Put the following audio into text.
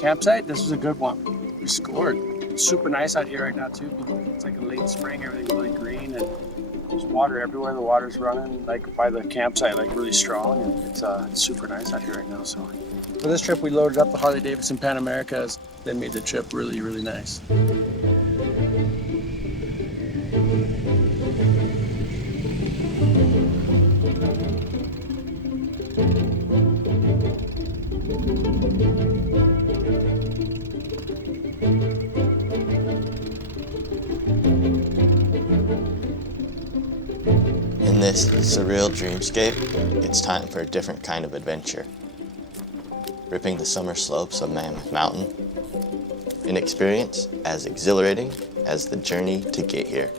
campsite, this was a good one. We scored. It's super nice out here right now too. It's like a late spring, everything's really green, and there's water everywhere. The water's running like by the campsite, like really strong, and it's super nice out here right now. So for this trip, we loaded up the Harley-Davidson Pan Americas. They made the trip really, really nice. In this surreal dreamscape, it's time for a different kind of adventure. Ripping the summer slopes of Mammoth Mountain, an experience as exhilarating as the journey to get here.